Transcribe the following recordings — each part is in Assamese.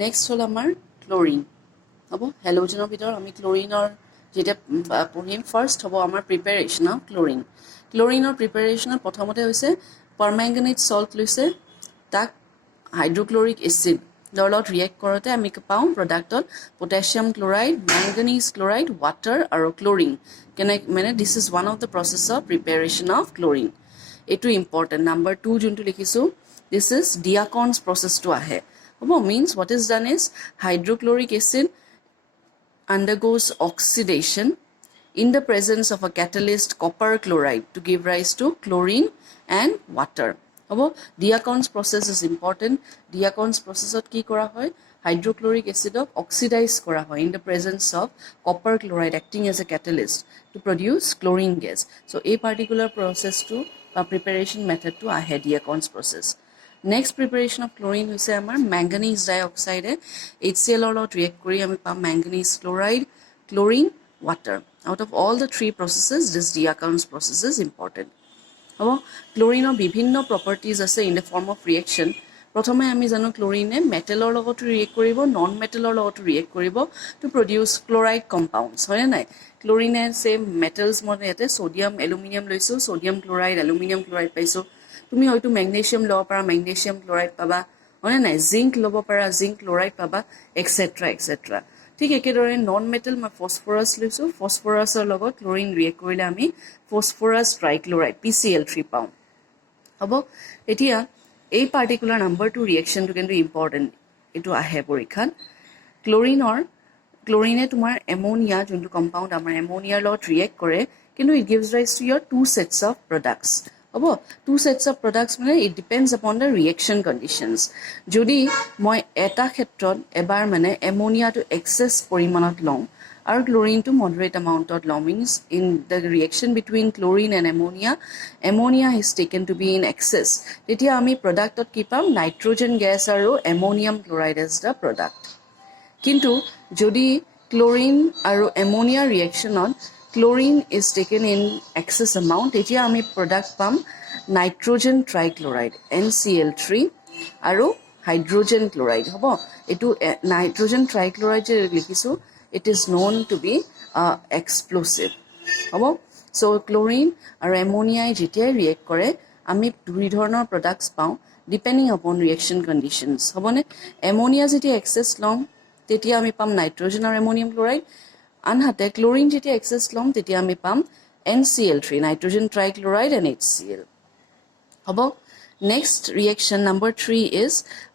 নেক্সট হ'ল আমাৰ ক্লৰিন হ'ব হেলোজেনৰ ভিতৰত আমি ক্লৰিনৰ যেতিয়া পঢ়িম ফাৰ্ষ্ট হ'ব আমাৰ প্ৰিপেৰেশ্যন অফ ক্লৰিনৰ প্ৰিপেৰেশ্যনত প্ৰথমতে হৈছে পাৰমেংগানেট সল্ট লৈছে তাক হাইড্ৰক্লৰিক এচিড লগত ৰিয়েক্ট কৰোঁতে আমি পাওঁ প্ৰডাক্টত potassium chloride manganese chloride water আৰু ক্লৰিন মানে this is one of the process of preparation of chlorine এইটো ইম্পৰ্টেণ্ট নাম্বাৰ 2 যোনটো লিখিছোঁ দিছ ইজ ডিয়াকনছ প্ৰচেছটো আহে হ'ব means what is done is hydrochloric acid undergoes oxidation in the presence of a catalyst copper chloride to give rise to chlorine and water. Diacon's process is important. Diacon's process of ki kora hoy hydrochloric acid of oxidize kora hoy in the presence of copper chloride acting as a catalyst to produce chlorine gas. So a particular process to preparation method to ahe Diacon's process. Next preparation of chlorine hoise amar manganese dioxide HCl or react kori ami pam manganese chloride chlorine water. Out of all the three processes this Diacon's process is important. Chlorine or bibhinno properties ase in the form of reaction. Prothome ami jano chlorine metal or logot react koribo non metal or logot react koribo to produce chloride compounds hoy nai chlorine same metals mone ete sodium aluminum loiso sodium chloride aluminum chloride paiso তুমি হয়তো ম্যাগনেসিয়াম লব পাৰা ম্যাগনেসিয়াম ক্লোৰাইড পাবা হয় নাই জিংক লব পাৰা জিংক ক্লোৰাইড পাবা এটসেট্ৰা এটসেট্ৰা ঠিক একেদৰে নন মেটাল মই ফসফৰাছ লৈছো ফসফৰাছৰ লগত ক্লোৰিন ৰিয়েক্ট কৰিলে আমি ফসফৰাছ ট্ৰাইক্লোৰাইড PCl3 পাওঁ হ'ব এতিয়া এই পাৰ্টিকুলাৰ নাম্বাৰ 2 ৰিয়েকচনটো কিন্তু ইম্পৰ্টেন্ট এটো আহে পৰীক্ষাত ক্লোৰিনে তোমাৰ এমোনিয়া যোনটো কম্পাউণ্ড আমাৰ এমোনিয়াৰ লগত ৰিয়েক্ট কৰে কিন্তু ইট গিভছ ৰাইজ টু ইয়ৰ two sets of products two sets of products মানে it depends upon the reaction conditions যদি মই এটা ক্ষেত্ৰত এবাৰ মানে এমোনিয়াটো এক্সেস পৰিমাণত লওঁ আৰু ক্লোৰিনটো moderate amountত লওঁ means in the reaction between chlorine and ammonia is taken to be in excess তেতিয়া আমি প্ৰডাক্টত কি পাম নাইট্ৰজেন গেছ আৰু ammonium chloride as the product কিন্তু যদি ক্লোৰিন আৰু ammonia reactionত chlorine is taken in excess amount etia ami product pam nitrogen trichloride NCl3 aru hydrogen chloride hobo etu nitrogen trichloride je likhisu it is known to be explosive hobo so chlorine aru ammonia jetia react kore ami dui dhoroner products pau depending upon reaction conditions hobone ammonia jetia excess lom tetia ami pam nitrogen aru ammonium chloride আনহাতে ক্লোৰিন যেতিয়া এক্সেস লম তেতিয়া আমি পাম NCl3 nitrogen trichloride and HCl হ'ব next reaction number 3 is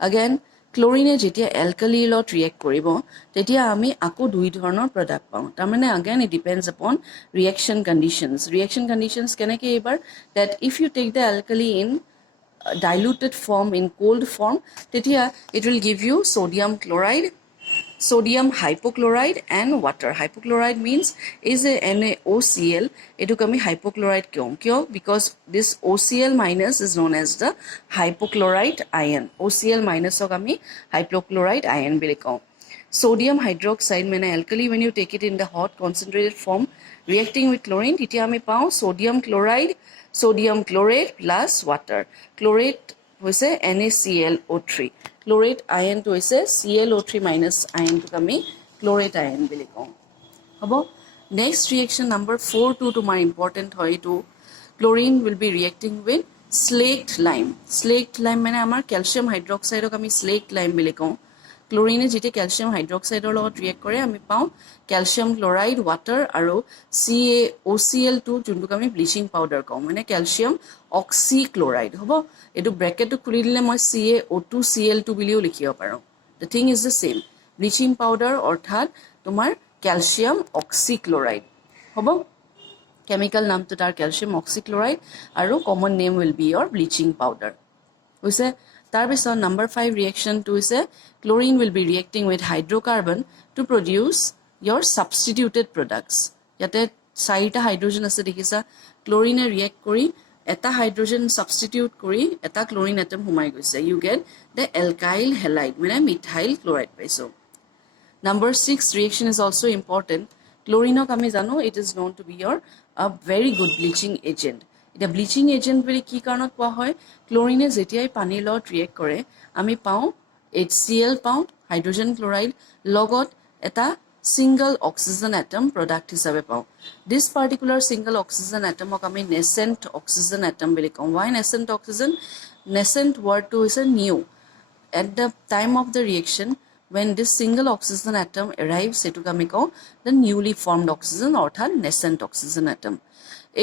again ক্লোৰিনে যেতিয়া এলকালি লগত ৰিয়েক্ট কৰিব তেতিয়া আমি আকো দুই ধৰণৰ প্ৰডাক্ট পাওঁ তাৰ মানে again it depends upon reaction conditions কেনেকৈ এবাৰ that if you take the alkali in diluted form in cold form তেতিয়া it will give you sodium hypochlorite and water. Hypochlorite means is a NaOCl. It will come hypochlorite kyun? Because this OCl minus is known as the hypochlorite ion. OCl minus of kami hypochlorite ion bilikau. Sodium hydroxide means alkali when you take it in the hot concentrated form reacting with chlorine. Titi ami pao sodium chloride, sodium chlorate plus water. Chlorate was a NaClO3. Chlorate ion to is a ClO3 minus ion to kami chlorate ion biliko hobo next reaction number 4 to my important hoy to chlorine will be reacting with slaked lime mane amar calcium hydroxide ok ami slaked lime biliko chlorine jete calcium hydroxide or logot react kore ami pau calcium chloride water aru CaOCl2 juntu kami bleaching powder kau mane calcium oxychloride hobo etu bracket to khuli dile moi CaO2 Cl2 bilio likhibo paro the thing is the same bleaching powder orthat tomar calcium oxychloride hobo chemical naam to tar calcium oxychloride aru common name will be your bleaching powder hoise tar bisor number 5 reaction to is chlorine will be reacting with hydrocarbon to produce your substituted products yate 4ta hydrogen ase dekhisa chlorine react kori eta hydrogen substitute kori eta chlorine atom humai goise you get the alkyl halide mane methyl chloride paiso number 6 reaction is also important chlorine ok ami jano it is known to be your a very good bleaching agent এটা ব্লিচিং এজেন্ট বুলি কি কাৰণত কোৱা হয় ক্লোৰিনে যেতিয়াই পানীৰ লগত ৰিয়েক্ট কৰে আমি পাওঁ HCl পাওঁ হাইড্ৰোজেন ক্লৰাইড লগত এটা single oxygen atom product হিচাপে পাওঁ this particular single oxygen atomক আমি nascent oxygen atom বুলি কওঁ why nascent oxygen nascent word to is a new at the time of the reaction when this single oxygen atom arrives etuk ami kau the newly formed oxygen অর্থাৎ nascent oxygen atom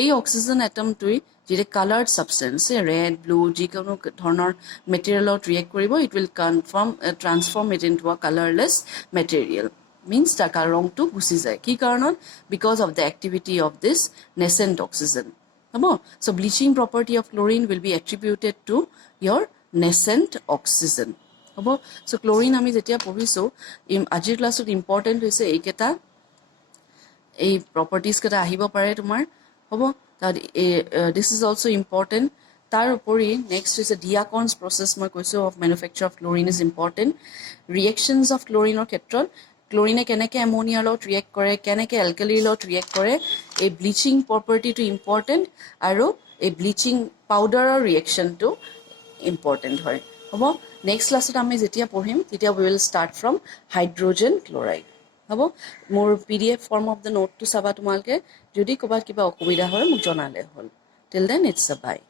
এই oxygen atom tui jete colored substance red blue jikono dhornor material ot react koribo it will transform it into a colorless material means takar rong to gusi jay ki karonot because of the activity of this nascent oxygen habo so bleaching property of chlorine will be attributed to your nascent oxygen habo so chlorine ami jetia poriso ajir class ot important hoise eketa ei properties keta ahibo pare tumar hobo that this is also important tar upori next is a Diacon's process moi koiso of manufacture of chlorine is important reactions of chlorine or ketron chlorine keneke ammonia lot react kore keneke alkali lot react kore a bleaching property to important aro a bleaching powder or reaction to important hoy hobo next class ot ami jetia porhim tetia we will start from hydrogen chloride hobo more pdf form of the note to saba tumalke jodi koba kiba okubida hoy muk jonale hol till then it's a bye